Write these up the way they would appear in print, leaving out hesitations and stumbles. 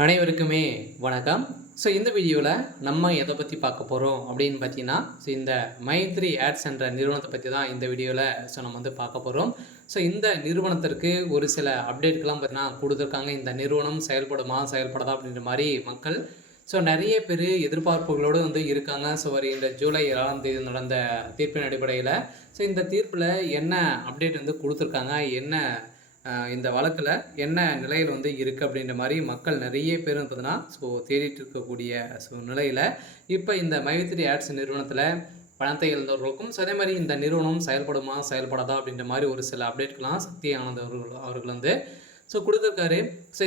அனைவருக்குமே வணக்கம். இந்த வீடியோவில் நம்ம எதை பற்றி பார்க்க போகிறோம் அப்படின்னு பார்த்தீங்கன்னா, இந்த மைத்ரி ஆட்ஸ் என்ற நிறுவனத்தை பற்றி தான் இந்த வீடியோவில் நம்ம வந்து பார்க்க போகிறோம். இந்த நிறுவனத்திற்கு ஒரு சில அப்டேட்கள்லாம் பார்த்தீங்கன்னா கொடுத்துருக்காங்க. இந்த நிறுவனம் செயல்படுமா செயல்படாதா அப்படின்ற மாதிரி மக்கள் நிறைய பேர் எதிர்பார்ப்புகளோடு வந்து இருக்காங்க. வருகின்ற ஜூலை 7ஆம் தேதி நடந்த தீர்ப்பின் அடிப்படையில் இந்த தீர்ப்பில் என்ன அப்டேட் வந்து கொடுத்துருக்காங்க, என்ன இந்த வழக்கில் என்ன நிலையில் வந்து இருக்குது அப்படின்ற மாதிரி மக்கள் நிறைய பேர் பார்த்தீங்கன்னா தேடிட்டு இருக்கக்கூடிய நிலையில் இப்போ இந்த மைத்ரி ஆட்ஸ் நிறுவனத்தில் பணத்தை இழந்தவர்களுக்கும் அதே மாதிரி இந்த நிறுவனம் செயல்படுமா செயல்படாதா அப்படின்ற மாதிரி ஒரு சில அப்டேட்கள்லாம் சக்தி ஆனந்த் அவர்கள் வந்து கொடுத்துருக்காரு.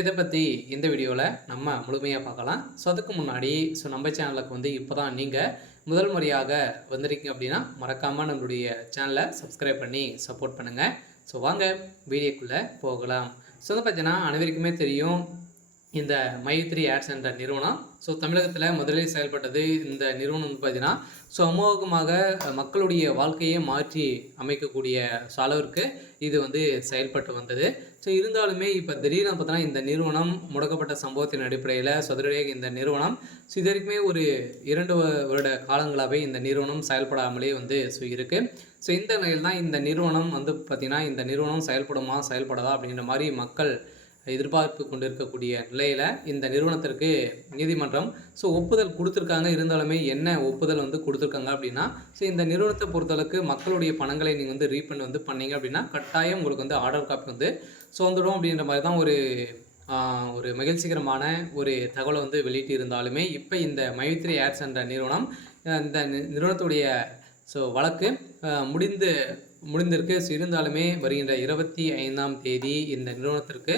இதை பற்றி இந்த வீடியோவில் நம்ம முழுமையாக பார்க்கலாம். அதுக்கு முன்னாடி நம்ம சேனலுக்கு வந்து இப்போ தான் நீங்கள் முதல் முறையாக வந்திருக்கீங்க அப்படின்னா மறக்காமல் நம்மளுடைய சேனலை சப்ஸ்கிரைப் பண்ணி சப்போர்ட் பண்ணுங்கள். வாங்க வீடியோக்குள்ளே போகலாம். வந்து பார்த்தீங்கன்னா அனைவருக்குமே தெரியும் இந்த மைத்ரி ஆட்ஸ் என்ற நிறுவனம் தமிழகத்தில் முதலில் செயல்பட்டது. இந்த நிறுவனம் வந்து பார்த்தீங்கன்னா அமோகமாக மக்களுடைய வாழ்க்கையை மாற்றி அமைக்கக்கூடிய அளவிற்கு இது வந்து செயல்பட்டு வந்தது. இருந்தாலுமே இப்போ திடீர்னு பார்த்தோன்னா இந்த நிறுவனம் முடக்கப்பட்ட சம்பவத்தின் அடிப்படையில் சதுரடியாக இந்த நிறுவனம் இது வரைக்குமே ஒரு 2 வருட காலங்களாகவே இந்த நிறுவனம் செயல்படாமலே வந்து இருக்குது. இந்த நிலையில் தான் இந்த நிறுவனம் வந்து பார்த்திங்கன்னா இந்த நிறுவனம் செயல்படுமா செயல்படாதா அப்படின்ற மாதிரி மக்கள் எதிர்பார்ப்பு கொண்டிருக்கக்கூடிய நிலையில் இந்த நிறுவனத்திற்கு நீதிமன்றம் ஒப்புதல் கொடுத்துருக்காங்க. இருந்தாலுமே என்ன ஒப்புதல் வந்து கொடுத்துருக்காங்க அப்படின்னா இந்த நிறுவனத்தை பொறுத்தளவுக்கு மக்களுடைய பணங்களை நீங்கள் வந்து ரீஃபண்ட் வந்து பண்ணீங்க அப்படின்னா கட்டாயம் உங்களுக்கு வந்து ஆர்டர் காப்பி வந்து வந்துடும் அப்படின்ற மாதிரி தான் ஒரு மகிழ்ச்சிகரமான ஒரு தகவலை வந்து வெளியிட்டு இருந்தாலுமே இப்போ இந்த மைத்ரி ஆட்ஸ் என்ற நிறுவனம் இந்த நிறுவனத்துடைய வழக்கு முடிந்திருக்கு. இருந்தாலுமே வருகின்ற 25ஆம் தேதி இந்த நிறுவனத்திற்கு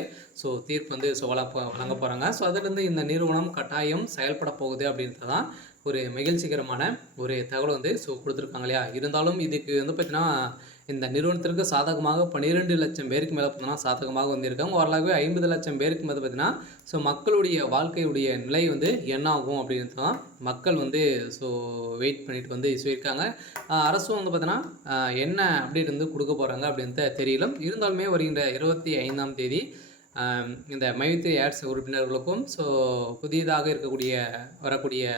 தீர்ப்பு வந்து வழங்க போகிறாங்க. அதிலிருந்து இந்த நிறுவனம் கட்டாயம் செயல்பட போகுது அப்படின்றது தான் ஒரு மகிழ்ச்சிகரமான ஒரு தகவல் வந்து கொடுத்துருக்காங்க இல்லையா. இருந்தாலும் இதுக்கு வந்து பார்த்திங்கன்னா இந்த நிறுவனத்திற்கு சாதகமாக 12 லட்சம் பேருக்கு மேலே பார்த்தீங்கன்னா சாதகமாக வந்து இருக்காங்க. ஓரளவு 50 லட்சம் பேருக்கு மேலே பார்த்திங்கன்னா மக்களுடைய வாழ்க்கையுடைய நிலை வந்து என்ன ஆகும் அப்படின்றது தான் மக்கள் வந்து வெயிட் பண்ணிட்டு வந்து சொல்லியிருக்காங்க. அரசும் வந்து பார்த்தீங்கன்னா என்ன அப்டேட் வந்து கொடுக்க போகிறாங்க அப்படின்ட்டு தெரியல. இருந்தாலுமே வருகின்ற 25ஆம் தேதி இந்த மைத்ரி ஆட்ஸ் உறுப்பினர்களுக்கும் புதியதாக வரக்கூடிய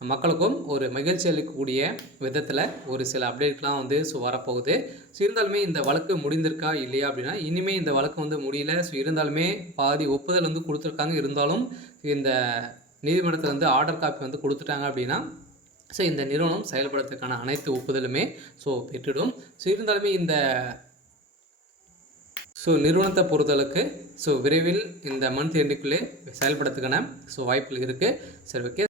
மக்களுக்கும் ஒரு மகிழ்ச்சி அளிக்கக்கூடிய விதத்தில் ஒரு சில அப்டேட்லாம் வந்து வரப்போகுது. இருந்தாலுமே இந்த வழக்கு முடிந்திருக்கா இல்லையா அப்படின்னா இனிமேல் இந்த வழக்கு வந்து முடியல. இருந்தாலுமே பாதி ஒப்புதல் வந்து கொடுத்துருக்காங்க. இருந்தாலும் இந்த நீதிமன்றத்தில் வந்து ஆர்டர் காப்பி வந்து கொடுத்துட்டாங்க அப்படின்னா இந்த நிறுவனம் செயல்படுறதுக்கான அனைத்து ஒப்புதலுமே பெற்றுடும். இருந்தாலுமே இந்த நிறுவனத்தை பொறுத்தளவுக்கு விரைவில் இந்த மந்த் எண்டுக்குள்ளே செயல்படுறதுக்கான வாய்ப்புகள் இருக்குது. ஓகே.